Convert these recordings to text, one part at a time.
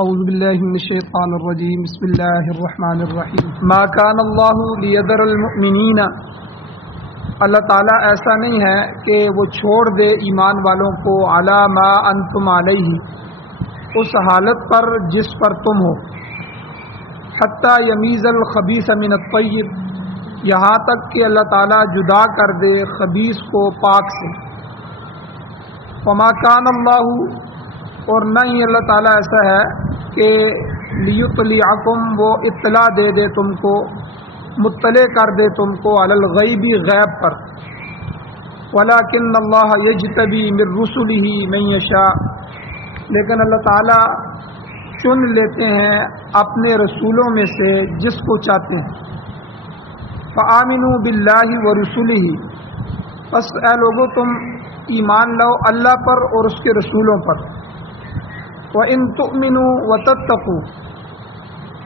اعوذ باللہ من الشیطان الرجیم بسم اللہ الرحمن الرحیم ما کان اللہ لیذر المؤمنین، اللہ تعالیٰ ایسا نہیں ہے کہ وہ چھوڑ دے ایمان والوں کو علی ما انتم علیہ، اس حالت پر جس پر تم ہو، حتی یمیز الخبیث من الطیب، یہاں تک کہ اللہ تعالیٰ جدا کر دے خبیث کو پاک سے۔ وما کان اللہ، اور نہ ہی اللہ تعالیٰ ایسا ہے کہ لیطلعکم، وہ اطلاع دے دے تم کو، مطلع کر دے تم کو علی الغیب، غیب پر۔ ولکن اللہ یجتبی من رسلہ من یشاء، لیکن اللہ تعالیٰ چن لیتے ہیں اپنے رسولوں میں سے جس کو چاہتے ہیں۔ فآمنوا باللہ ورسلہ، بس اے لوگو تم ایمان لاؤ اللہ پر اور اس کے رسولوں پر۔ وَإِن تُؤْمِنُوا وَتَتَّقُوا،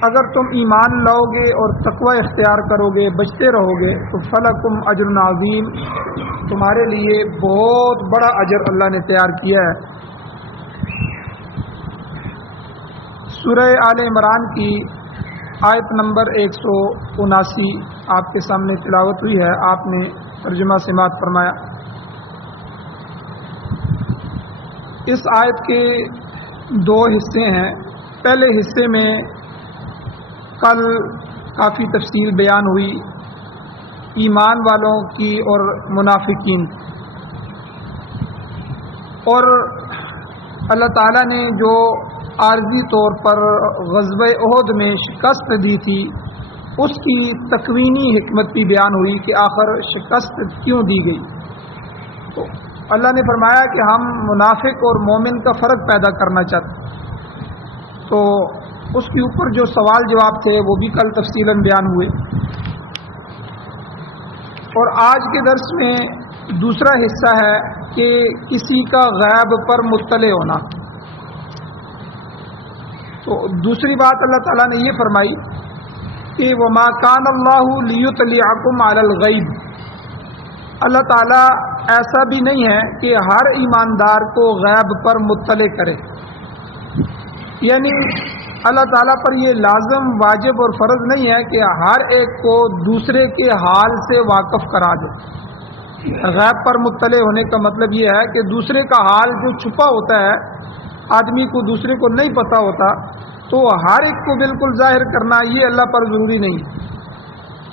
اگر تم ایمان لاؤ گے اور تقوی اختیار کرو گے، بچتے رہو گے، تو فَلَكُمْ أَجْرٌ عَظِيمٌ، تمہارے لیے بہت بڑا اجر اللہ نے تیار کیا ہے۔ سورہ آل عمران کی آیت نمبر 179 آپ کے سامنے تلاوت ہوئی ہے، آپ نے ترجمہ سماعت فرمایا۔ اس آیت کے دو حصے ہیں۔ پہلے حصے میں کل کافی تفصیل بیان ہوئی ایمان والوں کی اور منافقین، اور اللہ تعالیٰ نے جو عارضی طور پر غزوہ احد میں شکست دی تھی، اس کی تکوینی حکمت بھی بیان ہوئی کہ آخر شکست کیوں دی گئی۔ تو اللہ نے فرمایا کہ ہم منافق اور مومن کا فرق پیدا کرنا چاہتے، تو اس کے اوپر جو سوال جواب تھے وہ بھی کل تفصیلاً بیان ہوئے۔ اور آج کے درس میں دوسرا حصہ ہے کہ کسی کا غیب پر مطلع ہونا۔ تو دوسری بات اللہ تعالیٰ نے یہ فرمائی کہ وما کان اللہ لیطلعکم علی الغیب، اللہ تعالیٰ ایسا بھی نہیں ہے کہ ہر ایماندار کو غیب پر مطلع کرے، یعنی اللہ تعالیٰ پر یہ لازم، واجب اور فرض نہیں ہے کہ ہر ایک کو دوسرے کے حال سے واقف کرا دے۔ غیب پر مطلع ہونے کا مطلب یہ ہے کہ دوسرے کا حال جو چھپا ہوتا ہے، آدمی کو دوسرے کو نہیں پتہ ہوتا، تو ہر ایک کو بالکل ظاہر کرنا یہ اللہ پر ضروری نہیں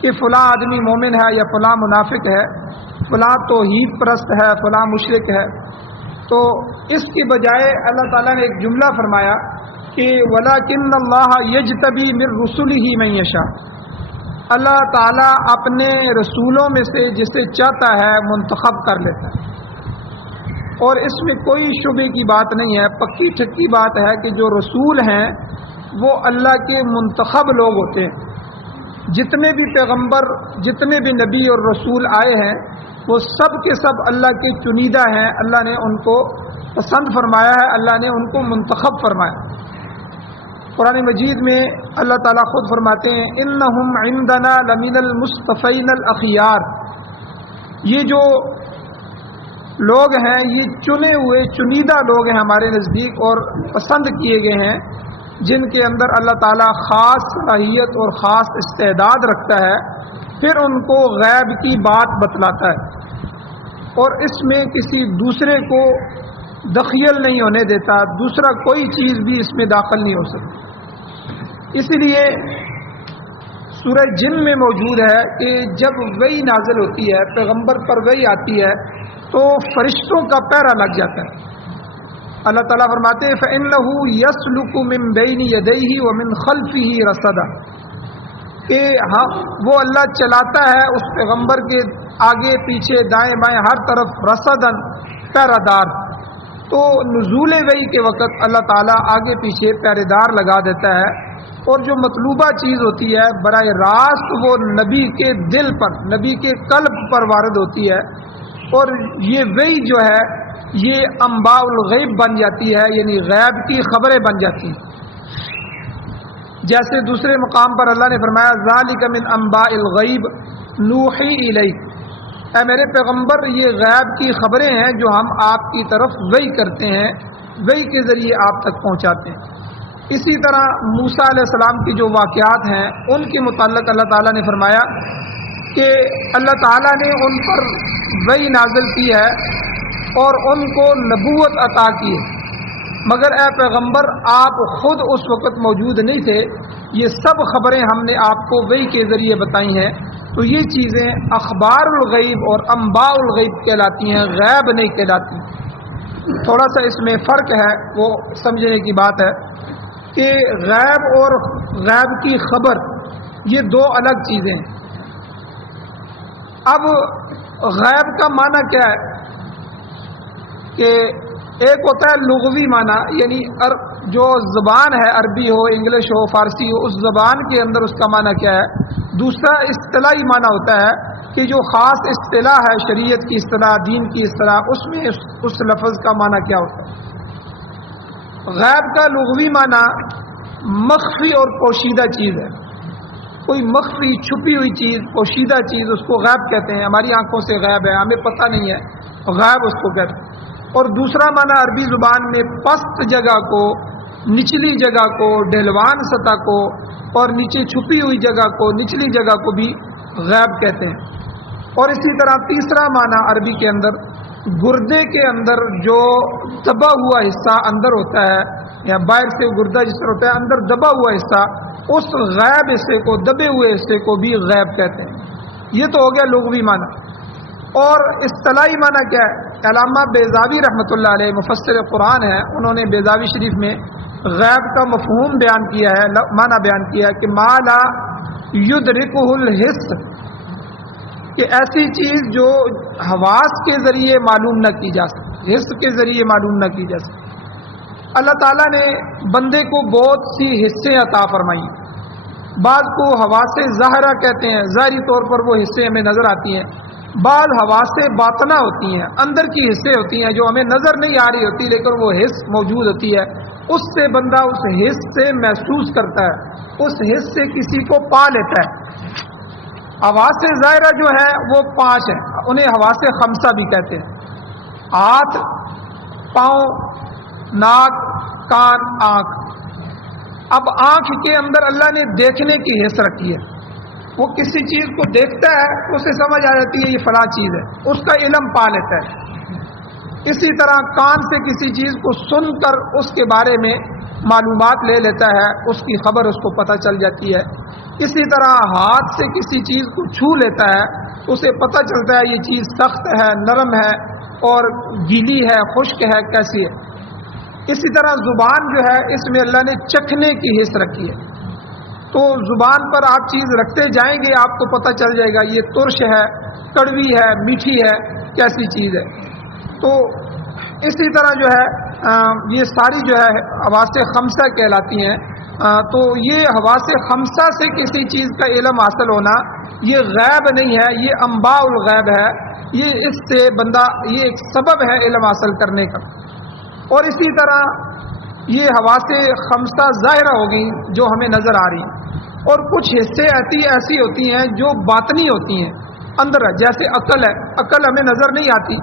کہ فلاں آدمی مومن ہے یا فلاں منافق ہے، فلاں توحید پرست ہے، فلاں مشرک ہے۔ تو اس کی بجائے اللہ تعالیٰ نے ایک جملہ فرمایا کہ وَلَكِنَّ اللَّهَ يَجْتَبِي مِن رُّسُلِهِ مَن يَشَاءُ، اللہ تعالیٰ اپنے رسولوں میں سے جسے چاہتا ہے منتخب کر لیتا ہے۔ اور اس میں کوئی شبے کی بات نہیں ہے، پکی ٹھکی بات ہے کہ جو رسول ہیں وہ اللہ کے منتخب لوگ ہوتے ہیں۔ جتنے بھی پیغمبر، جتنے بھی نبی اور رسول آئے ہیں، وہ سب کے سب اللہ کے چنیدہ ہیں، اللہ نے ان کو پسند فرمایا ہے، اللہ نے ان کو منتخب فرمایا۔ قرآن مجید میں اللہ تعالیٰ خود فرماتے ہیں انہم عندنا لمن المصطفین الاخیار، یہ جو لوگ ہیں یہ چنے ہوئے چنیدہ لوگ ہیں ہمارے نزدیک اور پسند کیے گئے ہیں، جن کے اندر اللہ تعالیٰ خاص صلاحیت اور خاص استعداد رکھتا ہے، پھر ان کو غیب کی بات بتلاتا ہے اور اس میں کسی دوسرے کو دخیل نہیں ہونے دیتا، دوسرا کوئی چیز بھی اس میں داخل نہیں ہو سکتی۔ اسی لیے سورہ جن میں موجود ہے کہ جب وحی نازل ہوتی ہے، پیغمبر پر وحی آتی ہے، تو فرشتوں کا پہرا لگ جاتا ہے۔ اللہ تعالیٰ فرماتے ہیں فَإِنَّهُ يَسْلُكُ مِن بَيْنِ يَدَيْهِ وَمِن خَلْفِهِ رَصَدًا، کہ ہاں وہ اللہ چلاتا ہے اس پیغمبر کے آگے پیچھے دائیں بائیں ہر طرف رصدن، پہرہ دار۔ تو نزول وحی کے وقت اللہ تعالیٰ آگے پیچھے پہرے دار لگا دیتا ہے، اور جو مطلوبہ چیز ہوتی ہے براہ راست وہ نبی کے دل پر، نبی کے قلب پر وارد ہوتی ہے، اور یہ وحی جو ہے یہ انباء الغیب بن جاتی ہے، یعنی غیب کی خبریں بن جاتی ہیں۔ جیسے دوسرے مقام پر اللہ نے فرمایا ذالک من انباء الغیب نوحی الیک، اے میرے پیغمبر یہ غیب کی خبریں ہیں جو ہم آپ کی طرف وحی کرتے ہیں، وحی کے ذریعے آپ تک پہنچاتے ہیں۔ اسی طرح موسیٰ علیہ السلام کی جو واقعات ہیں ان کے متعلق اللہ تعالیٰ نے فرمایا کہ اللہ تعالیٰ نے ان پر وحی نازل کی ہے اور ان کو نبوت عطا کی ہے، مگر اے پیغمبر آپ خود اس وقت موجود نہیں تھے، یہ سب خبریں ہم نے آپ کو وحی کے ذریعے بتائی ہیں۔ تو یہ چیزیں اخبار الغیب اور انباء الغیب کہلاتی ہیں، غیب نہیں کہلاتی۔ تھوڑا سا اس میں فرق ہے، وہ سمجھنے کی بات ہے کہ غیب اور غیب کی خبر یہ دو الگ چیزیں ہیں۔ اب غیب کا معنی کیا ہے کہ ایک ہوتا ہے لغوی معنی، یعنی جو زبان ہے، عربی ہو، انگلش ہو، فارسی ہو، اس زبان کے اندر اس کا معنی کیا ہے۔ دوسرا اصطلاحی معنی ہوتا ہے کہ جو خاص اصطلاح ہے، شریعت کی اصطلاح، دین کی اصطلاح، اس میں اس لفظ کا معنی کیا ہوتا ہے۔ غیب کا لغوی معنی مخفی اور پوشیدہ چیز ہے، کوئی مخفی چھپی ہوئی چیز، پوشیدہ چیز، اس کو غیب کہتے ہیں۔ ہماری آنکھوں سے غیب ہے، ہمیں پتہ نہیں ہے، غیب اس کو کہتے ہیں۔ اور دوسرا معنی عربی زبان میں پست جگہ کو، نچلی جگہ کو، ڈھلوان سطح کو، اور نیچے چھپی ہوئی جگہ کو، نچلی جگہ کو بھی غیب کہتے ہیں۔ اور اسی طرح تیسرا معنی عربی کے اندر گردے کے اندر جو دبا ہوا حصہ اندر ہوتا ہے، یا باہر سے گردہ جس طرح ہوتا ہے، اندر دبا ہوا حصہ، اس غیب حصے کو، دبے ہوئے حصے کو بھی غیب کہتے ہیں۔ یہ تو ہو گیا لغوی معنی۔ اور اصطلاحی معنی کیا ہے؟ علامہ بیضاوی رحمۃ اللہ علیہ مفسر قرآن ہے، انہوں نے بیضاوی شریف میں غیب کا مفہوم بیان کیا ہے، معنی بیان کیا ہے کہ ما لا یدرکہ الحس، کہ ایسی چیز جو حواس کے ذریعے معلوم نہ کی جا سکتی، حس کے ذریعے معلوم نہ کی جا سکتی۔ اللہ تعالیٰ نے بندے کو بہت سی حصے عطا فرمائی، بعض کو حواس ظاہرہ کہتے ہیں، ظاہری طور پر وہ حصے ہمیں نظر آتی ہیں، بعض حواس باطنہ ہوتی ہیں، اندر کی حصے ہوتی ہیں جو ہمیں نظر نہیں آ رہی ہوتی، لیکن وہ حس موجود ہوتی ہے، اس سے بندہ اس حس سے محسوس کرتا ہے، اس حس سے کسی کو پا لیتا ہے۔ حواس ظاہرہ جو ہے وہ 5 ہیں، انہیں حواس خمسہ بھی کہتے ہیں: ہاتھ، پاؤں، ناک، کان، آنکھ۔ اب آنکھ کے اندر اللہ نے دیکھنے کی حس رکھی ہے، وہ کسی چیز کو دیکھتا ہے، اسے سمجھ آ جاتی ہے یہ فلاں چیز ہے، اس کا علم پا لیتا ہے۔ اسی طرح کان سے کسی چیز کو سن کر اس کے بارے میں معلومات لے لیتا ہے، اس کی خبر اس کو پتہ چل جاتی ہے۔ اسی طرح ہاتھ سے کسی چیز کو چھو لیتا ہے، اسے پتہ چلتا ہے یہ چیز سخت ہے، نرم ہے، اور گیلی ہے، خشک ہے، کیسی ہے۔ اسی طرح زبان جو ہے، اس میں اللہ نے چکھنے کی حس رکھی ہے، تو زبان پر آپ چیز رکھتے جائیں گے، آپ کو پتہ چل جائے گا یہ ترش ہے، کڑوی ہے، میٹھی ہے، کیسی چیز ہے۔ تو اسی طرح جو ہے یہ ساری جو ہے حواس خمسہ کہلاتی ہیں۔ تو یہ حواس خمسہ سے کسی چیز کا علم حاصل ہونا یہ غیب نہیں ہے، یہ انباء الغیب ہے، یہ اس سے بندہ، یہ ایک سبب ہے علم حاصل کرنے کا۔ اور اسی طرح یہ حواس خمسہ ظاہرہ ہو گئی جو ہمیں نظر آ رہی ہیں، اور کچھ حصے ایسی ہوتی ہیں جو باطنی ہوتی ہیں، اندر ہے، جیسے عقل ہے، عقل ہمیں نظر نہیں آتی،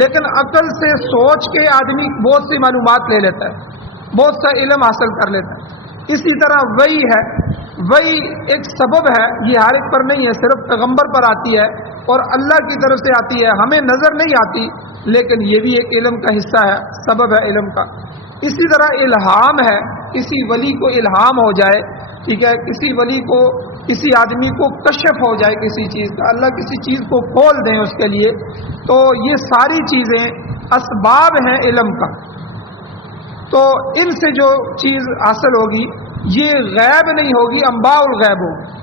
لیکن عقل سے سوچ کے آدمی بہت سی معلومات لے لیتا ہے، بہت سا علم حاصل کر لیتا ہے۔ اسی طرح وحی ہے، وحی ایک سبب ہے، یہ ہر ایک پر نہیں ہے، صرف پیغمبر پر آتی ہے اور اللہ کی طرف سے آتی ہے، ہمیں نظر نہیں آتی، لیکن یہ بھی ایک علم کا حصہ ہے، سبب ہے علم کا۔ اسی طرح الہام ہے، کسی ولی کو الہام ہو جائے، ٹھیک ہے، کسی ولی کو، کسی آدمی کو کشف ہو جائے کسی چیز کا، اللہ کسی چیز کو کھول دیں اس کے لیے، تو یہ ساری چیزیں اسباب ہیں علم کا۔ تو ان سے جو چیز حاصل ہوگی یہ غیب نہیں ہوگی، انباء الغیب ہوگی۔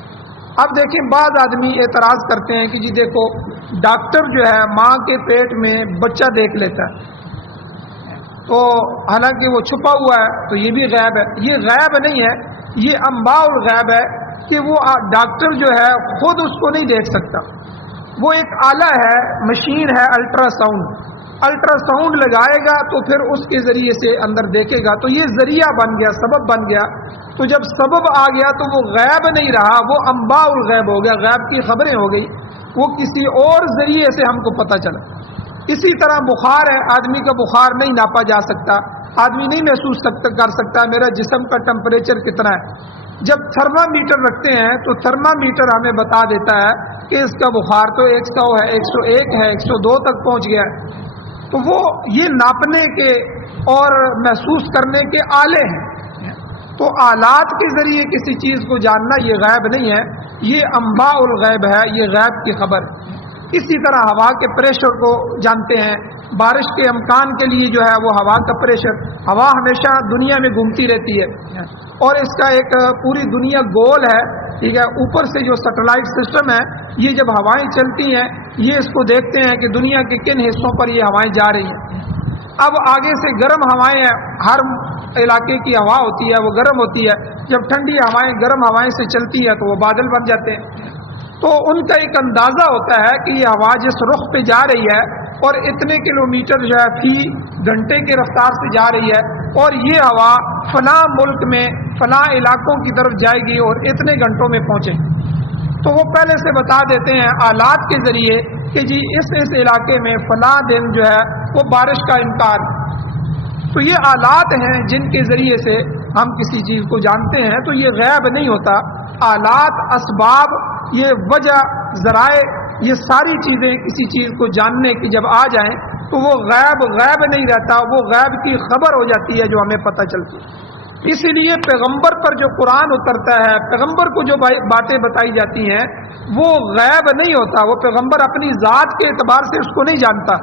اب دیکھیں بعض آدمی اعتراض کرتے ہیں کہ جی دیکھو ڈاکٹر جو ہے ماں کے پیٹ میں بچہ دیکھ لیتا ہے، تو حالانکہ وہ چھپا ہوا ہے، تو یہ بھی غیب ہے۔ یہ غیب نہیں ہے، یہ انباء الغیب ہے کہ وہ ڈاکٹر جو ہے خود اس کو نہیں دیکھ سکتا، وہ ایک آلہ ہے، مشین ہے، الٹرا ساؤنڈ لگائے گا تو پھر اس کے ذریعے سے اندر دیکھے گا، تو یہ ذریعہ بن گیا، سبب بن گیا۔ تو جب سبب آ گیا تو وہ غیب نہیں رہا، وہ انباء الغیب ہو گیا، غیب کی خبریں ہو گئی، وہ کسی اور ذریعے سے ہم کو پتہ چلا۔ اسی طرح بخار ہے، آدمی کا بخار نہیں ناپا جا سکتا، آدمی نہیں محسوس کر سکتا میرا جسم کا ٹمپریچر کتنا ہے۔ جب تھرمامیٹر رکھتے ہیں تو تھرمامیٹر ہمیں بتا دیتا ہے کہ اس کا بخار تو 100 ہے، 101 ہے، 102 تک پہنچ گیا ہے۔ تو وہ یہ ناپنے کے اور محسوس کرنے کے آلے ہیں۔ تو آلات کے ذریعے کسی چیز کو جاننا یہ غیب نہیں ہے، یہ انباء الغیب ہے، یہ غیب کی خبر۔ اسی طرح ہوا کے پریشر کو جانتے ہیں، بارش کے امکان کے لیے جو ہے وہ ہوا کا پریشر، ہوا ہمیشہ دنیا میں گھومتی رہتی ہے اور اس کا ایک پوری دنیا گول ہے، ٹھیک ہے۔ اوپر سے جو سیٹلائٹ سسٹم ہے، یہ جب ہوائیں چلتی ہیں یہ اس کو دیکھتے ہیں کہ دنیا کے کن حصوں پر یہ ہوائیں جا رہی ہیں۔ اب آگے سے گرم ہوائیں ہیں، ہر علاقے کی ہوا ہوتی ہے وہ گرم ہوتی ہے، جب ٹھنڈی ہوائیں گرم ہوائیں سے چلتی ہے تو وہ بادل بن جاتے ہیں۔ تو ان کا ایک اندازہ ہوتا ہے کہ یہ ہوا جس رخ پہ جا رہی ہے اور اتنے کلومیٹر جو ہے فی گھنٹے کی رفتار سے جا رہی ہے، اور یہ ہوا فلاں ملک میں فلاں علاقوں کی طرف جائے گی اور اتنے گھنٹوں میں پہنچے، تو وہ پہلے سے بتا دیتے ہیں آلات کے ذریعے کہ جی اس علاقے میں فلاں دن جو ہے وہ بارش کا امکان۔ تو یہ آلات ہیں جن کے ذریعے سے ہم کسی چیز کو جانتے ہیں، تو یہ غیب نہیں ہوتا۔ آلات، اسباب، یہ وجہ، ذرائع، یہ ساری چیزیں کسی چیز کو جاننے کی جب آ جائیں تو وہ غیب نہیں رہتا، وہ غیب کی خبر ہو جاتی ہے جو ہمیں پتہ چلتی ہے۔ اسی لیے پیغمبر پر جو قرآن اترتا ہے، پیغمبر کو جو باتیں بتائی جاتی ہیں وہ غیب نہیں ہوتا، وہ پیغمبر اپنی ذات کے اعتبار سے اس کو نہیں جانتا،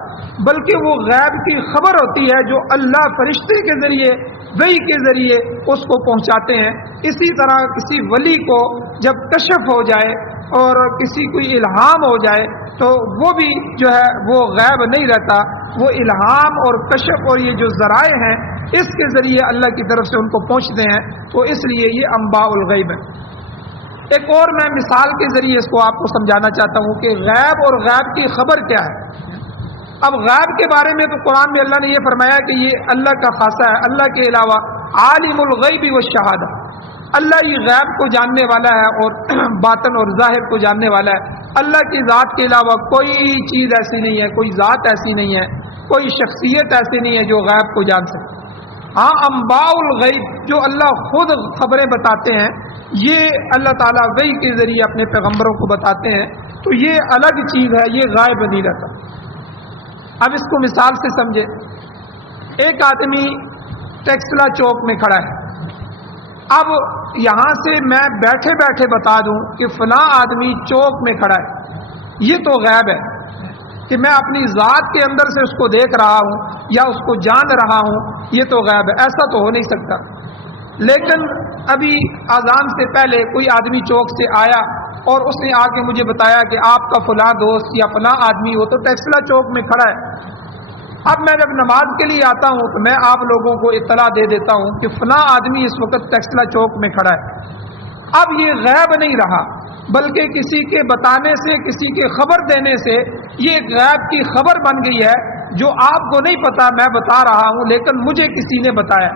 بلکہ وہ غیب کی خبر ہوتی ہے جو اللہ فرشتے کے ذریعے، وحی کے ذریعے اس کو پہنچاتے ہیں۔ اسی طرح کسی ولی کو جب کشف ہو جائے اور کسی کو الہام ہو جائے تو وہ بھی جو ہے وہ غیب نہیں رہتا، وہ الہام اور کشف اور یہ جو ذرائع ہیں اس کے ذریعے اللہ کی طرف سے ان کو پہنچتے ہیں، تو اس لیے یہ انباء الغیب ہے۔ ایک اور میں مثال کے ذریعے اس کو آپ کو سمجھانا چاہتا ہوں کہ غیب اور غیب کی خبر کیا ہے۔ اب غیب کے بارے میں تو قرآن میں اللہ نے یہ فرمایا کہ یہ اللہ کا خاصہ ہے، اللہ کے علاوہ عالم الغیب والشہادہ، اللہ ہی غیب کو جاننے والا ہے اور باطن اور ظاہر کو جاننے والا ہے۔ اللہ کی ذات کے علاوہ کوئی چیز ایسی نہیں ہے، کوئی ذات ایسی نہیں ہے، کوئی شخصیت ایسی نہیں ہے جو غیب کو جان سکے۔ ہاں انباء الغیب جو اللہ خود خبریں بتاتے ہیں، یہ اللہ تعالیٰ وحی کے ذریعے اپنے پیغمبروں کو بتاتے ہیں، تو یہ الگ چیز ہے، یہ غائب نہیں رہتا۔ اب اس کو مثال سے سمجھے، ایک آدمی ٹیکسلا چوک میں کھڑا ہے، اب یہاں سے میں بیٹھے بیٹھے بتا دوں کہ فلاں آدمی چوک میں کھڑا ہے، یہ تو غیب ہے کہ میں اپنی ذات کے اندر سے اس کو دیکھ رہا ہوں یا اس کو جان رہا ہوں، یہ تو غیب ہے، ایسا تو ہو نہیں سکتا۔ لیکن ابھی اذان سے پہلے کوئی آدمی چوک سے آیا اور اس نے آ کے مجھے بتایا کہ آپ کا فلاں دوست یا فلاں آدمی وہ تو ٹیکسلا چوک میں کھڑا ہے۔ اب میں جب نماز کے لیے آتا ہوں تو میں آپ لوگوں کو اطلاع دے دیتا ہوں کہ فلاں آدمی اس وقت ٹیکسلا چوک میں کھڑا ہے۔ اب یہ غیب نہیں رہا، بلکہ کسی کے بتانے سے، کسی کے خبر دینے سے یہ ایک غیب کی خبر بن گئی ہے جو آپ کو نہیں پتا، میں بتا رہا ہوں لیکن مجھے کسی نے بتایا۔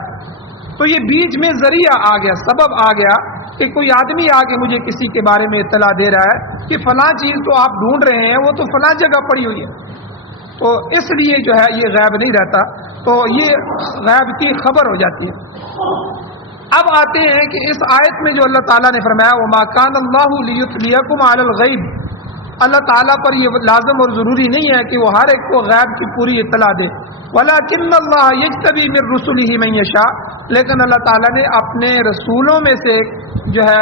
تو یہ بیچ میں ذریعہ آ گیا، سبب آ گیا کہ کوئی آدمی آ کے مجھے کسی کے بارے میں اطلاع دے رہا ہے کہ فلاں چیز تو آپ ڈھونڈ رہے ہیں وہ تو فلاں جگہ پڑی ہوئی ہے، تو اس لیے جو ہے یہ غیب نہیں رہتا، تو یہ غیب کی خبر ہو جاتی ہے۔ اب آتے ہیں کہ اس آیت میں جو اللہ تعالیٰ نے فرمایا وَمَا كَانَ اللَّهُ لِيُطْلِعَكُمْ عَلَى الْغَيْبِ، اللہ تعالیٰ پر یہ لازم اور ضروری نہیں ہے کہ وہ ہر ایک کو غیب کی پوری اطلاع دے، وَلَكِنَّ اللَّهَ يَجْتَبِي مِن رُّسُلِهِ مَن يَشَاءُ، لیکن اللہ تعالیٰ نے اپنے رسولوں میں سے جو ہے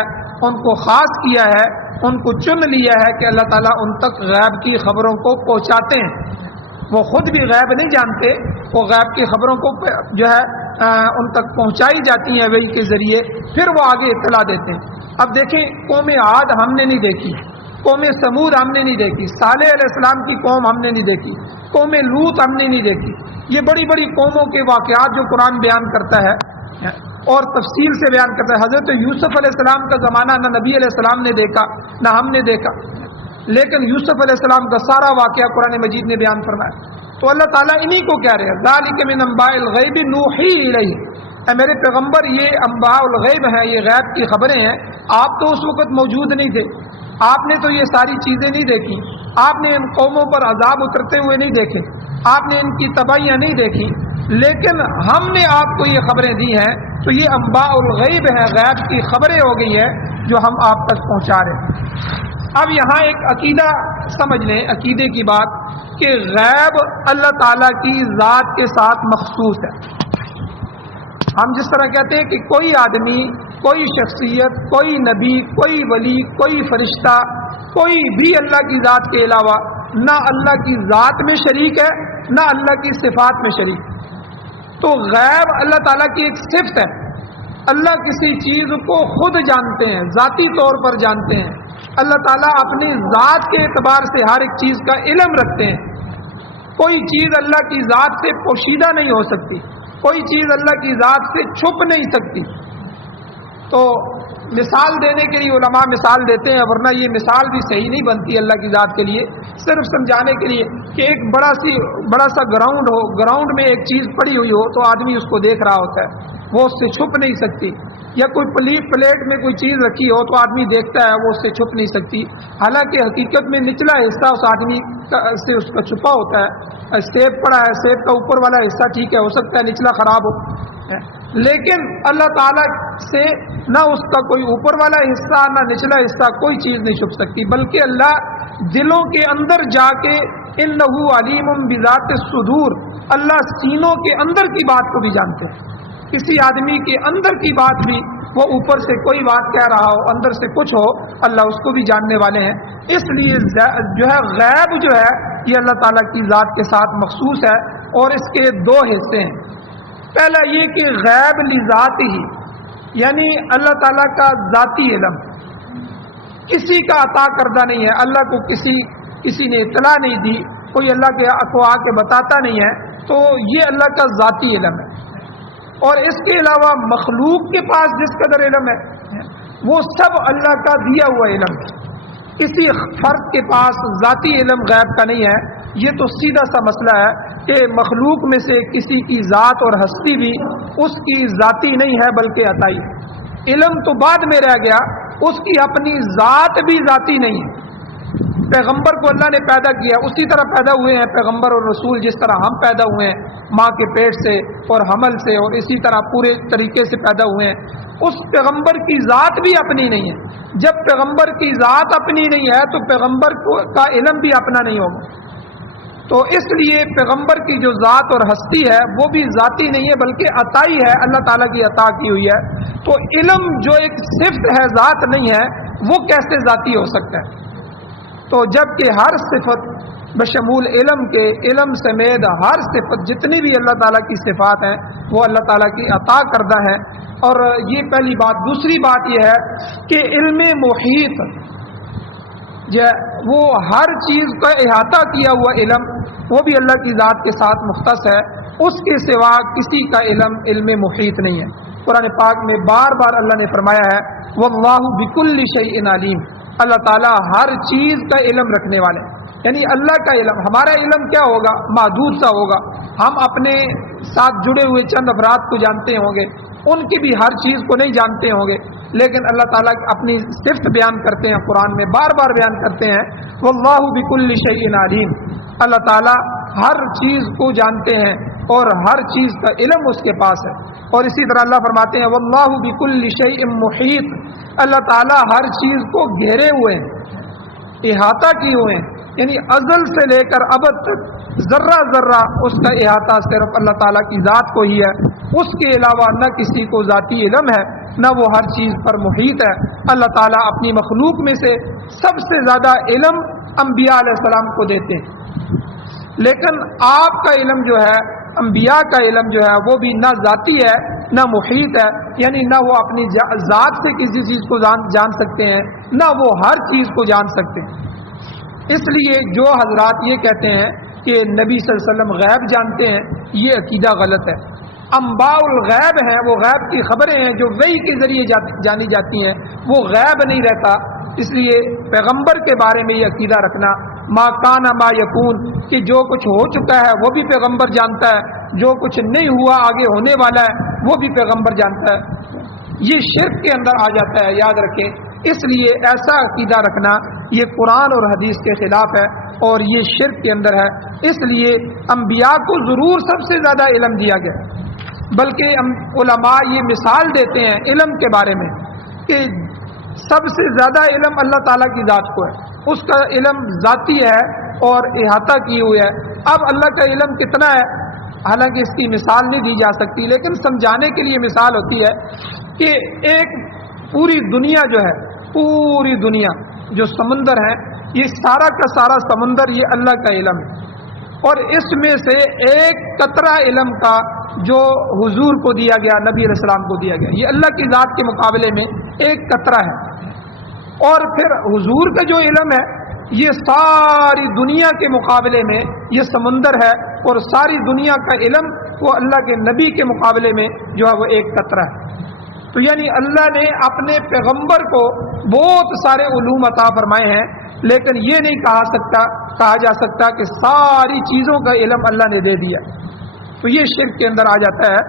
ان کو خاص کیا ہے، ان کو چن لیا ہے کہ اللہ تعالیٰ ان تک غیب کی خبروں کو پہنچاتے ہیں۔ وہ خود بھی غیب نہیں جانتے، وہ غیب کی خبروں کو جو ہے ان تک پہنچائی جاتی ہیں وحی کے ذریعے، پھر وہ آگے اطلاع دیتے ہیں۔ اب دیکھیں قوم عاد ہم نے نہیں دیکھی، قوم سمود ہم نے نہیں دیکھی، صالح علیہ السلام کی قوم ہم نے نہیں دیکھی، قوم لوط ہم نے نہیں دیکھی۔ یہ بڑی بڑی قوموں کے واقعات جو قرآن بیان کرتا ہے اور تفصیل سے بیان کرتا ہے۔ حضرت یوسف علیہ السلام کا زمانہ نہ نبی علیہ السلام نے دیکھا نہ ہم نے دیکھا، لیکن یوسف علیہ السلام کا سارا واقعہ قرآن مجید نے بیان فرمایا۔ تو اللہ تعالیٰ انہی کو کہہ رہے ہیں ذالک من انباء الغیب نوحی الیہ، اے میرے پیغمبر یہ انباء الغیب ہے، یہ غیب کی خبریں ہیں، آپ تو اس وقت موجود نہیں تھے، آپ نے تو یہ ساری چیزیں نہیں دیکھی، آپ نے ان قوموں پر عذاب اترتے ہوئے نہیں دیکھے، آپ نے ان کی تباہیاں نہیں دیکھی، لیکن ہم نے آپ کو یہ خبریں دی ہیں، تو یہ انباء الغیب ہیں، غیب کی خبریں ہو گئی ہیں جو ہم آپ تک پہنچا رہے ہیں۔ اب یہاں ایک عقیدہ سمجھ لیں، عقیدے کی بات، کہ غیب اللہ تعالیٰ کی ذات کے ساتھ مخصوص ہے۔ ہم جس طرح کہتے ہیں کہ کوئی آدمی، کوئی شخصیت، کوئی نبی، کوئی ولی، کوئی فرشتہ، کوئی بھی اللہ کی ذات کے علاوہ نہ اللہ کی ذات میں شریک ہے، نہ اللہ کی صفات میں شریک ہے۔ تو غیب اللہ تعالیٰ کی ایک صفت ہے۔ اللہ کسی چیز کو خود جانتے ہیں، ذاتی طور پر جانتے ہیں۔ اللہ تعالیٰ اپنی ذات کے اعتبار سے ہر ایک چیز کا علم رکھتے ہیں۔ کوئی چیز اللہ کی ذات سے پوشیدہ نہیں ہو سکتی، کوئی چیز اللہ کی ذات سے چھپ نہیں سکتی۔ تو مثال دینے کے لیے علماء مثال دیتے ہیں، ورنہ یہ مثال بھی صحیح نہیں بنتی اللہ کی ذات کے لیے، صرف سمجھانے کے لیے کہ ایک بڑا سا گراؤنڈ ہو، گراؤنڈ میں ایک چیز پڑی ہوئی ہو تو آدمی اس کو دیکھ رہا ہوتا ہے، وہ اس سے چھپ نہیں سکتی۔ یا کوئی پلیٹ میں کوئی چیز رکھی ہو تو آدمی دیکھتا ہے، وہ اس سے چھپ نہیں سکتی، حالانکہ حقیقت میں نچلا حصہ اس آدمی سے اس کا چھپا ہوتا ہے۔ سیب پڑا ہے، سیب کا اوپر والا حصہ ٹھیک ہے، ہو سکتا ہے نچلا خراب ہو، لیکن اللہ تعالیٰ سے نہ اس کا کوئی اوپر والا حصہ نہ نچلا حصہ کوئی چیز نہیں چھپ سکتی، بلکہ اللہ دلوں کے اندر جا کے انہ علیم بذات الصدور، اللہ سینوں کے اندر کی بات کو بھی جانتے ہیں۔ کسی آدمی کے اندر کی بات بھی، وہ اوپر سے کوئی بات کہہ رہا ہو، اندر سے کچھ ہو، اللہ اس کو بھی جاننے والے ہیں۔ اس لیے جو ہے غیب جو ہے یہ اللہ تعالیٰ کی ذات کے ساتھ مخصوص ہے، اور اس کے دو حصے ہیں۔ پہلا یہ کہ غیب لذات ہی، یعنی اللہ تعالیٰ کا ذاتی علم کسی کا عطا کردہ نہیں ہے، اللہ کو کسی نے اطلاع نہیں دی، کوئی اللہ کو آ کے بتاتا نہیں ہے، تو یہ اللہ کا ذاتی علم ہے۔ اور اس کے علاوہ مخلوق کے پاس جس قدر علم ہے وہ سب اللہ کا دیا ہوا علم ہے۔ کسی فرد کے پاس ذاتی علم غیب کا نہیں ہے۔ یہ تو سیدھا سا مسئلہ ہے کہ مخلوق میں سے کسی کی ذات اور ہستی بھی اس کی ذاتی نہیں ہے بلکہ عطائی ہے۔ علم تو بعد میں رہ گیا، اس کی اپنی ذات بھی ذاتی نہیں ہے۔ پیغمبر کو اللہ نے پیدا کیا، اسی طرح پیدا ہوئے ہیں پیغمبر اور رسول جس طرح ہم پیدا ہوئے ہیں، ماں کے پیٹ سے اور حمل سے، اور اسی طرح پورے طریقے سے پیدا ہوئے ہیں۔ اس پیغمبر کی ذات بھی اپنی نہیں ہے۔ جب پیغمبر کی ذات اپنی نہیں ہے تو پیغمبر کا علم بھی اپنا نہیں ہوگا۔ تو اس لیے پیغمبر کی جو ذات اور ہستی ہے وہ بھی ذاتی نہیں ہے بلکہ عطائی ہے، اللہ تعالیٰ کی عطا کی ہوئی ہے۔ تو علم جو ایک صفت ہے، ذات نہیں ہے، وہ کیسے ذاتی ہو سکتا ہے؟ تو جب کہ ہر صفت بشمول علم کے، علم سمیت ہر صفت جتنی بھی اللہ تعالیٰ کی صفات ہیں وہ اللہ تعالیٰ کی عطا کردہ ہے۔ اور یہ پہلی بات۔ دوسری بات یہ ہے کہ علم محیط وہ ہر چیز کا احاطہ کیا ہوا علم، وہ بھی اللہ کی ذات کے ساتھ مختص ہے، اس کے سوا کسی کا علم محیط نہیں ہے۔ قرآن پاک میں بار بار اللہ نے فرمایا ہے واللہ بکل شیء علیم، اللہ تعالیٰ ہر چیز کا علم رکھنے والے، یعنی اللہ کا علم۔ ہمارا علم کیا ہوگا؟ محدود سا ہوگا۔ ہم اپنے ساتھ جڑے ہوئے چند افراد کو جانتے ہوں گے، ان کی بھی ہر چیز کو نہیں جانتے ہوں گے، لیکن اللہ تعالیٰ اپنی صفت بیان کرتے ہیں، قرآن میں بار بار بیان کرتے ہیں واللہ بکل شیء علیم، اللہ تعالیٰ ہر چیز کو جانتے ہیں اور ہر چیز کا علم اس کے پاس ہے۔ اور اسی طرح اللہ فرماتے ہیں واللہ بکل شیء محیط، اللہ تعالیٰ ہر چیز کو گھیرے ہوئے ہیں، احاطہ کیے ہوئے ہیں، یعنی ازل سے لے کر ابد تک ذرہ ذرہ اس کا احاطہ صرف اللہ تعالیٰ کی ذات کو ہی ہے، اس کے علاوہ نہ کسی کو ذاتی علم ہے، نہ وہ ہر چیز پر محیط ہے۔ اللہ تعالیٰ اپنی مخلوق میں سے سب سے زیادہ علم انبیاء علیہ السلام کو دیتے ہیں، لیکن آپ کا علم جو ہے، انبیاء کا علم جو ہے وہ بھی نہ ذاتی ہے نہ محیط ہے، یعنی نہ وہ اپنی ذات سے کسی چیز کو جان سکتے ہیں، نہ وہ ہر چیز کو جان سکتے ہیں۔ اس لیے جو حضرات یہ کہتے ہیں کہ نبی صلی اللہ علیہ وسلم غیب جانتے ہیں، یہ عقیدہ غلط ہے۔ انباء الغیب ہیں، وہ غیب کی خبریں ہیں جو وحی کے ذریعے جانی جاتی ہیں، وہ غیب نہیں رہتا۔ اس لیے پیغمبر کے بارے میں یہ عقیدہ رکھنا ما کان ما یکون، کہ جو کچھ ہو چکا ہے وہ بھی پیغمبر جانتا ہے، جو کچھ نہیں ہوا آگے ہونے والا ہے وہ بھی پیغمبر جانتا ہے، یہ شرک کے اندر آ جاتا ہے، یاد رکھیں۔ اس لیے ایسا عقیدہ رکھنا یہ قرآن اور حدیث کے خلاف ہے۔ اور یہ شرک کے اندر ہے. اس لیے انبیاء کو ضرور سب سے زیادہ علم دیا گیا، بلکہ علماء یہ مثال دیتے ہیں علم کے بارے میں کہ سب سے زیادہ علم اللہ تعالیٰ کی ذات کو ہے، اس کا علم ذاتی ہے اور احاطہ کیے ہوئے ہے. اب اللہ کا علم کتنا ہے، حالانکہ اس کی مثال نہیں دی جا سکتی، لیکن سمجھانے کے لیے مثال ہوتی ہے کہ ایک پوری دنیا جو ہے، پوری دنیا جو سمندر ہے، یہ سارا کا سارا سمندر یہ اللہ کا علم ہے، اور اس میں سے ایک قطرہ علم کا جو حضور کو دیا گیا، نبی علیہ السلام کو دیا گیا، یہ اللہ کی ذات کے مقابلے میں ایک قطرہ ہے. اور پھر حضور کا جو علم ہے یہ ساری دنیا کے مقابلے میں یہ سمندر ہے، اور ساری دنیا کا علم وہ اللہ کے نبی کے مقابلے میں جو ہے وہ ایک قطرہ ہے. تو یعنی اللہ نے اپنے پیغمبر کو بہت سارے علوم عطا فرمائے ہیں، لیکن یہ نہیں کہا جا سکتا کہ ساری چیزوں کا علم اللہ نے دے دیا. تو یہ شرک کے اندر آ جاتا ہے.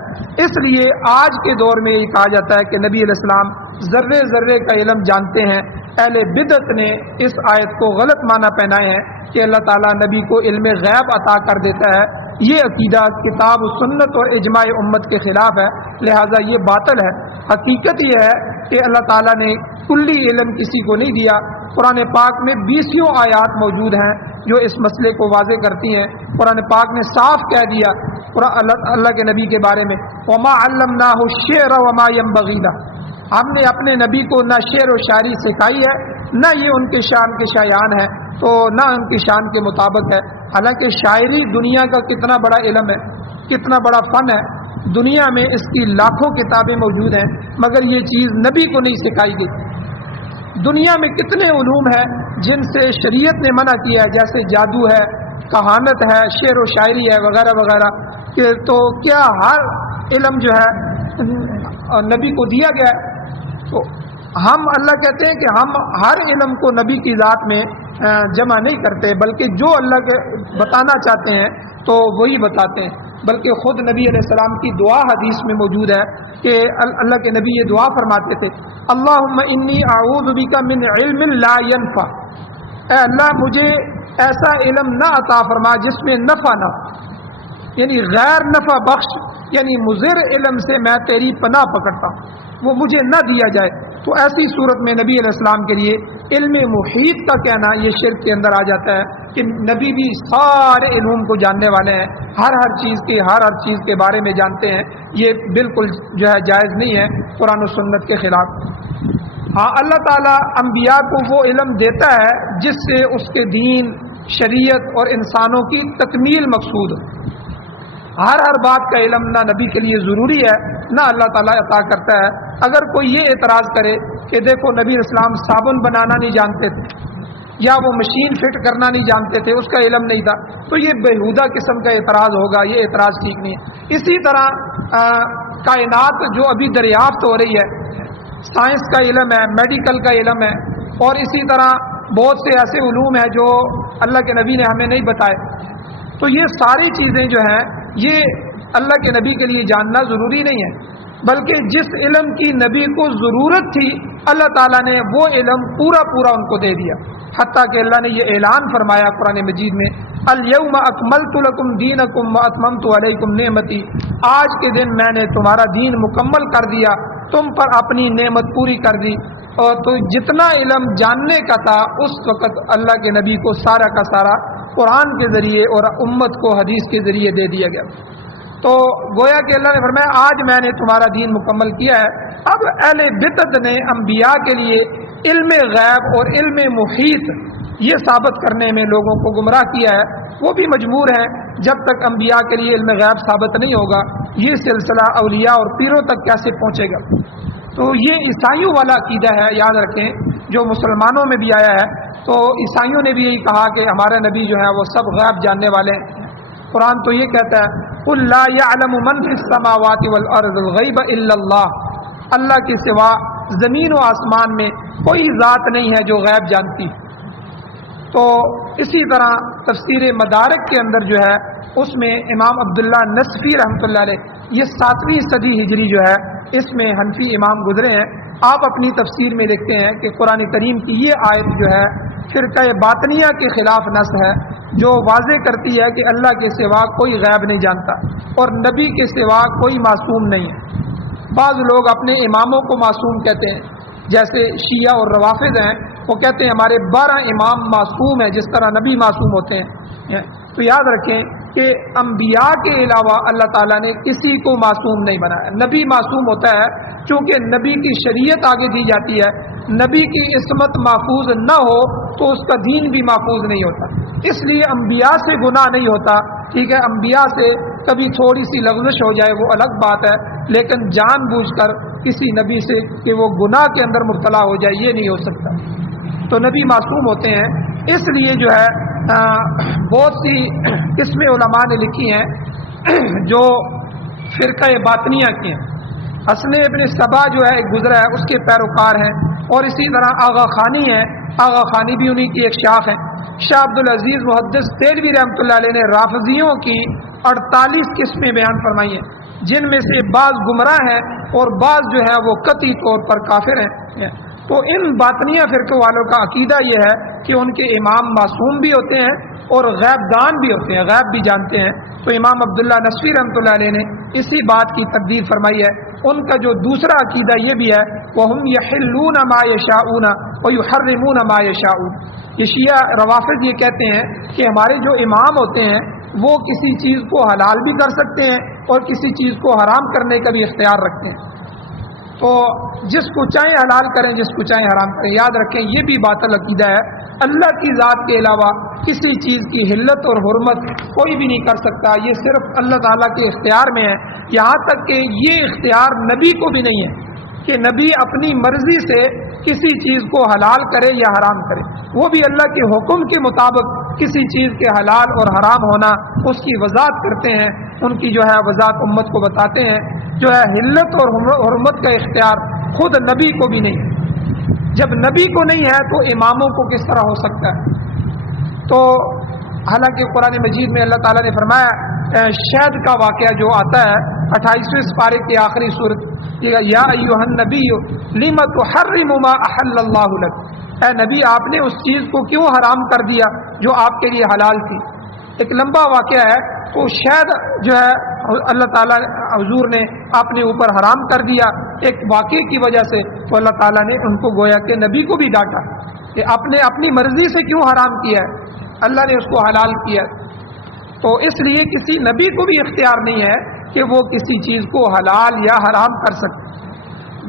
اس لیے آج کے دور میں یہ کہا جاتا ہے کہ نبی علیہ السلام ذرے ذرے کا علم جانتے ہیں. اہل بدعت نے اس آیت کو غلط معنی پہنائے ہیں کہ اللہ تعالیٰ نبی کو علم غیب عطا کر دیتا ہے. یہ عقیدہ کتاب و سنت اور اجماع امت کے خلاف ہے، لہذا یہ باطل ہے. حقیقت یہ ہے کہ اللہ تعالیٰ نے کلی علم کسی کو نہیں دیا. قرآن پاک میں 20 آیات موجود ہیں جو اس مسئلے کو واضح کرتی ہیں. قرآن پاک نے صاف کہہ دیا اللہ کے نبی کے بارے میں، وما علمناہ الشعر وما ينبغي له، ہم نے اپنے نبی کو نہ شعر و شاعری سکھائی ہے، نہ یہ ان کے شان کے شایان ہے، تو نہ ان کی شان کے مطابق ہے. حالانکہ شاعری دنیا کا کتنا بڑا علم ہے، کتنا بڑا فن ہے، دنیا میں اس کی لاکھوں کتابیں موجود ہیں، مگر یہ چیز نبی کو نہیں سکھائی گئی. دنیا میں کتنے علوم ہیں جن سے شریعت نے منع کیا ہے، جیسے جادو ہے، کہانت ہے، شعر و شاعری ہے، وغیرہ وغیرہ. کہ تو کیا ہر علم جو ہے نبی کو دیا گیا ہے؟ تو ہم اللہ کہتے ہیں کہ ہم ہر علم کو نبی کی ذات میں جمع نہیں کرتے، بلکہ جو اللہ کے بتانا چاہتے ہیں تو وہی بتاتے ہیں. بلکہ خود نبی علیہ السلام کی دعا حدیث میں موجود ہے کہ اللہ کے نبی یہ دعا فرماتے تھے، اللہم انی اعوذ بک من علم لا ينفع، اے اللہ مجھے ایسا علم نہ عطا فرما جس میں نفع نہ ہو، یعنی غیر نفع بخش، یعنی مضر علم سے میں تیری پناہ پکڑتا ہوں، وہ مجھے نہ دیا جائے. تو ایسی صورت میں نبی علیہ السلام کے لیے علم محیط کا کہنا یہ شرک کے اندر آ جاتا ہے کہ نبی بھی سارے علوم کو جاننے والے ہیں، ہر چیز کے بارے میں جانتے ہیں. یہ بالکل جو ہے جائز نہیں ہے، قرآن و سنت کے خلاف. ہاں اللہ تعالیٰ انبیاء کو وہ علم دیتا ہے جس سے اس کے دین، شریعت اور انسانوں کی تکمیل مقصود ہو. ہر بات کا علم نہ نبی کے لیے ضروری ہے، نہ اللہ تعالیٰ عطا کرتا ہے. اگر کوئی یہ اعتراض کرے کہ دیکھو نبی اسلام صابن بنانا نہیں جانتے تھے یا وہ مشین فٹ کرنا نہیں جانتے تھے، اس کا علم نہیں تھا، تو یہ بےہودہ قسم کا اعتراض ہوگا، یہ اعتراض ٹھیک نہیں ہے. اسی طرح کائنات جو ابھی دریافت ہو رہی ہے، سائنس کا علم ہے، میڈیکل کا علم ہے، اور اسی طرح بہت سے ایسے علوم ہیں جو اللہ کے نبی نے ہمیں نہیں بتائے. تو یہ ساری چیزیں جو ہیں یہ اللہ کے نبی کے لیے جاننا ضروری نہیں ہے، بلکہ جس علم کی نبی کو ضرورت تھی اللہ تعالیٰ نے وہ علم پورا ان کو دے دیا. حتیٰ کہ اللہ نے یہ اعلان فرمایا قرآن مجید میں، الیوم اکملت لکم دینکم واتممت علیکم نعمتی، آج کے دن میں نے تمہارا دین مکمل کر دیا، تم پر اپنی نعمت پوری کر دی. اور تو جتنا علم جاننے کا تھا اس وقت اللہ کے نبی کو سارا کا سارا قرآن کے ذریعے اور امت کو حدیث کے ذریعے دے دیا گیا. تو گویا کہ اللہ نے فرمایا آج میں نے تمہارا دین مکمل کیا ہے. اب اہل بدعت نے انبیاء کے لیے علم غیب اور علم محیط یہ ثابت کرنے میں لوگوں کو گمراہ کیا ہے. وہ بھی مجبور ہیں، جب تک انبیاء کے لیے علم غیب ثابت نہیں ہوگا یہ سلسلہ اولیاء اور پیروں تک کیسے پہنچے گا. تو یہ عیسائیوں والا عقیدہ ہے، یاد رکھیں، جو مسلمانوں میں بھی آیا ہے. تو عیسائیوں نے بھی یہی کہا کہ ہمارے نبی جو ہے وہ سب غیب جاننے والے ہیں. قرآن تو یہ کہتا ہے قُلْ لَا يَعْلَمُ مَنْ فِي السَّمَاوَاتِ وَالْأَرْضِ الْغَيْبَ إِلَّا اللَّهُ، اللہ کے سوا زمین و آسمان میں کوئی ذات نہیں ہے جو غیب جانتی. تو اسی طرح تفسیر مدارک کے اندر جو ہے اس میں امام عبداللہ نصفی رحمۃ اللہ علیہ، یہ 7ویں صدی ہجری جو ہے اس میں حنفی امام گزرے ہیں. آپ اپنی تفسیر میں لکھتے ہیں کہ قرآن کریم کی یہ آیت جو ہے فرقہ باطنیہ کے خلاف نص ہے جو واضح کرتی ہے کہ اللہ کے سوا کوئی غیب نہیں جانتا اور نبی کے سوا کوئی معصوم نہیں ہے۔ بعض لوگ اپنے اماموں کو معصوم کہتے ہیں، جیسے شیعہ اور روافض ہیں، وہ کہتے ہیں ہمارے 12 امام معصوم ہیں جس طرح نبی معصوم ہوتے ہیں۔ تو یاد رکھیں کہ انبیاء کے علاوہ اللہ تعالیٰ نے کسی کو معصوم نہیں بنایا۔ نبی معصوم ہوتا ہے چونکہ نبی کی شریعت آگے دی جاتی ہے، نبی کی عصمت محفوظ نہ ہو تو اس کا دین بھی محفوظ نہیں ہوتا، اس لیے انبیاء سے گناہ نہیں ہوتا، ٹھیک ہے۔ انبیاء سے کبھی تھوڑی سی لغزش ہو جائے وہ الگ بات ہے، لیکن جان بوجھ کر کسی نبی سے کہ وہ گناہ کے اندر مبتلا ہو جائے یہ نہیں ہو سکتا۔ تو نبی معصوم ہوتے ہیں، اس لیے جو ہے بہت سی قسمیں علماء نے لکھی ہیں جو فرقہ باطنیہ کی ہیں۔ حسن ابن صبا جو ہے ایک گزرا ہے، اس کے پیروکار ہیں، اور اسی طرح آغا خانی ہے، آغا خانی بھی انہی کی ایک شاخ ہے۔ شاہ عبدالعزیز محدث دہلوی رحمۃ اللہ علیہ نے رافضیوں کی 48 قسمیں بیان فرمائی ہیں، جن میں سے بعض گمراہ ہیں اور بعض جو ہے وہ قطعی طور پر کافر ہیں۔ تو ان باطنیہ فرقے والوں کا عقیدہ یہ ہے کہ ان کے امام معصوم بھی ہوتے ہیں اور غیب دان بھی ہوتے ہیں، غیب بھی جانتے ہیں۔ تو امام عبداللہ نصفی رحمۃ اللہ علیہ نے اسی بات کی تقدیر فرمائی ہے۔ ان کا جو دوسرا عقیدہ یہ بھی ہے وَهُمْ يَحِلُّونَ مَا يَشَاءُونَ وَيُحَرِّمُونَ مَا يَشَاءُونَ، یہ شیعہ روافض یہ کہتے ہیں کہ ہمارے جو امام ہوتے ہیں وہ کسی چیز کو حلال بھی کر سکتے ہیں اور کسی چیز کو حرام کرنے کا بھی اختیار رکھتے ہیں، تو جس کو چاہیں حلال کریں جس کو چاہیں حرام کریں۔ یاد رکھیں یہ بھی باطل عقیدہ ہے، اللہ کی ذات کے علاوہ کسی چیز کی حلت اور حرمت کوئی بھی نہیں کر سکتا، یہ صرف اللہ تعالیٰ کے اختیار میں ہے۔ یہاں تک کہ یہ اختیار نبی کو بھی نہیں ہے کہ نبی اپنی مرضی سے کسی چیز کو حلال کرے یا حرام کرے، وہ بھی اللہ کے حکم کے مطابق کسی چیز کے حلال اور حرام ہونا اس کی وضاحت کرتے ہیں، ان کی جو ہے وضاحت امت کو بتاتے ہیں۔ جو ہے حلت اور حرمت کا اختیار خود نبی کو بھی نہیں ہے، جب نبی کو نہیں ہے تو اماموں کو کس طرح ہو سکتا ہے؟ تو حالانکہ قرآن مجید میں اللہ تعالیٰ نے فرمایا شہد کا واقعہ جو آتا ہے 28ویں سپارے کی آخری سورت، یا ایھا النبی لم تحرم ما احل اللہ لک، اے نبی آپ نے اس چیز کو کیوں حرام کر دیا جو آپ کے لیے حلال تھی۔ ایک لمبا واقعہ ہے، تو شہد جو ہے اللہ تعالیٰ حضور نے اپنے اوپر حرام کر دیا ایک واقعے کی وجہ سے، تو اللہ تعالیٰ نے ان کو گویا کہ نبی کو بھی ڈانٹا کہ آپ نے اپنی مرضی سے کیوں حرام کیا ہے، اللہ نے اس کو حلال کیا۔ تو اس لیے کسی نبی کو بھی اختیار نہیں ہے کہ وہ کسی چیز کو حلال یا حرام کر سکتے۔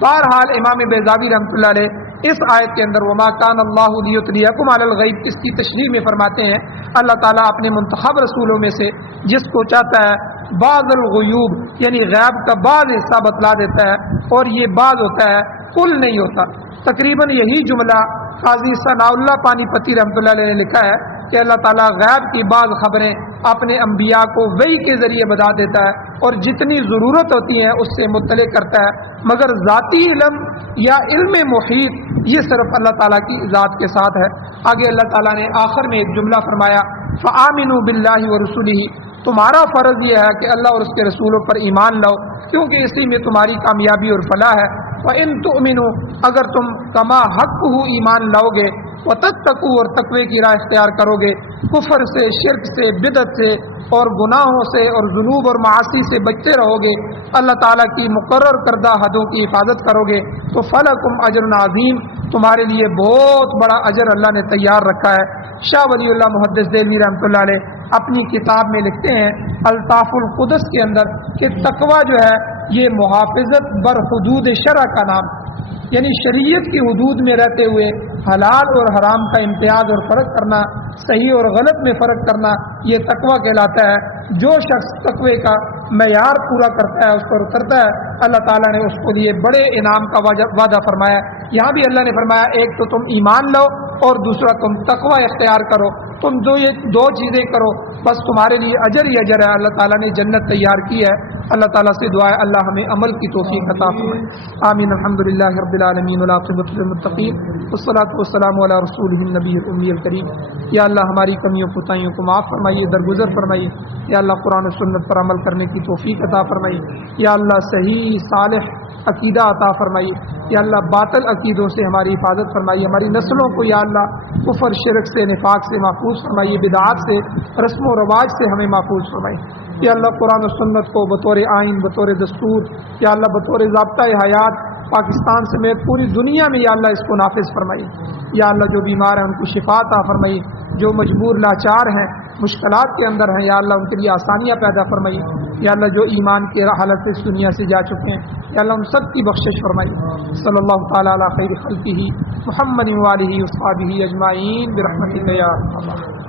بہرحال امام بیضاوی رحمۃ اللہ علیہ اس آیت کے اندر وما کان اللہ لیطلعکم علی الغیب، اس کی تشریح میں فرماتے ہیں اللہ تعالیٰ اپنے منتخب رسولوں میں سے جس کو چاہتا ہے بعض الغیوب یعنی غیب کا بعض حصہ بتلا دیتا ہے، اور یہ بعض ہوتا ہے کل نہیں ہوتا۔ تقریباً یہی جملہ قاضی ثناء اللہ پانی پتی رحمۃ اللہ علیہ نے لکھا ہے کہ اللہ تعالیٰ غیب کی بعض خبریں اپنے انبیاء کو وحی کے ذریعے بتا دیتا ہے اور جتنی ضرورت ہوتی ہے اس سے مطلع کرتا ہے، مگر ذاتی علم یا علم محیط یہ صرف اللہ تعالیٰ کی ذات کے ساتھ ہے۔ آگے اللہ تعالیٰ نے آخر میں ایک جملہ فرمایا فآمنوا باللہ ورسولہ، تمہارا فرض یہ ہے کہ اللہ اور اس کے رسولوں پر ایمان لاؤ کیونکہ اسی میں تمہاری کامیابی اور فلاح ہے۔ وَإِن تُؤْمِنُوا، اگر تم کما حق ہو ایمان لاؤ گے، وَتَتَّقُوا، اور تقوی کی راہ اختیار کرو گے، کفر سے، شرک سے، بدعت سے اور گناہوں سے اور ذنوب اور معاصی سے بچتے رہو گے، اللہ تعالیٰ کی مقرر کردہ حدوں کی حفاظت کرو گے، تو فَلَكُمْ أَجْرٌ عَظِيمٌ، تمہارے لیے بہت بڑا اجر اللہ نے تیار رکھا ہے۔ شاہ ولی اللہ محدث دہلوی رحمۃ اللہ علیہ اپنی کتاب میں لکھتے ہیں الطاف القدس کے اندر کہ تقوی جو ہے یہ محافظت بر حدود شرع کا نام، یعنی شریعت کی حدود میں رہتے ہوئے حلال اور حرام کا امتیاز اور فرق کرنا، صحیح اور غلط میں فرق کرنا، یہ تقوی کہلاتا ہے۔ جو شخص تقوی کا معیار پورا کرتا ہے، اس پر اترتا ہے، اللہ تعالیٰ نے اس کو لیے بڑے انعام کا وعدہ فرمایا۔ یہاں بھی اللہ نے فرمایا ایک تو تم ایمان لاؤ اور دوسرا تم تقوی اختیار کرو، تم یہ دو چیزیں کرو، بس تمہارے لیے اجر ہی اجر ہے، اللہ تعالیٰ نے جنت تیار کی ہے۔ اللہ تعالیٰ سے دعا ہے اللہ ہمیں عمل کی توفیق عطا فرمائے. آمین. الحمدللہ رب العالمین والعاقبۃ للمتقین والصلاۃ والسلام علی رسولہ النبی الأمی الکریم. یا اللہ ہماری کمیوں کوتاہیوں کو معاف فرمائیے، درگزر فرمائیے. یا اللہ قرآن و سنت پر عمل کرنے کی توفیق عطا فرمائیے. یا اللہ صحیح صالح عقیدہ عطا فرمائیے. یا اللہ باطل عقیدوں سے ہماری حفاظت فرمائیے. ہماری نسلوں کو یا اللہ کفر شرک سے نفاق سے محفوظ فرمائیے، بدعات سے رسم و رواج سے ہمیں محفوظ فرمائیے. یا اللہ قرآن و سنت کو بطور آئین، بطور دستور، یا اللہ بطور ضابطہ حیات پاکستان سمیت پوری دنیا میں یا اللہ اس کو نافذ فرمائیے. یا اللہ جو بیمار ہیں ان کو شفا عطا فرمائیے، جو مجبور لاچار ہیں، مشکلات کے اندر ہیں، یا اللہ ان کے لیے آسانیاں پیدا فرمائیے. یا اللہ جو ایمان کی حالت سے اس دنیا سے جا چکے ہیں یا اللہ ان سب کی بخشش فرمائیے. صلی اللہ تعالیٰ علی خیر خلقہ محمد وآلہ وصحبہ اجمعین برحمتک یا ارحم الراحمین.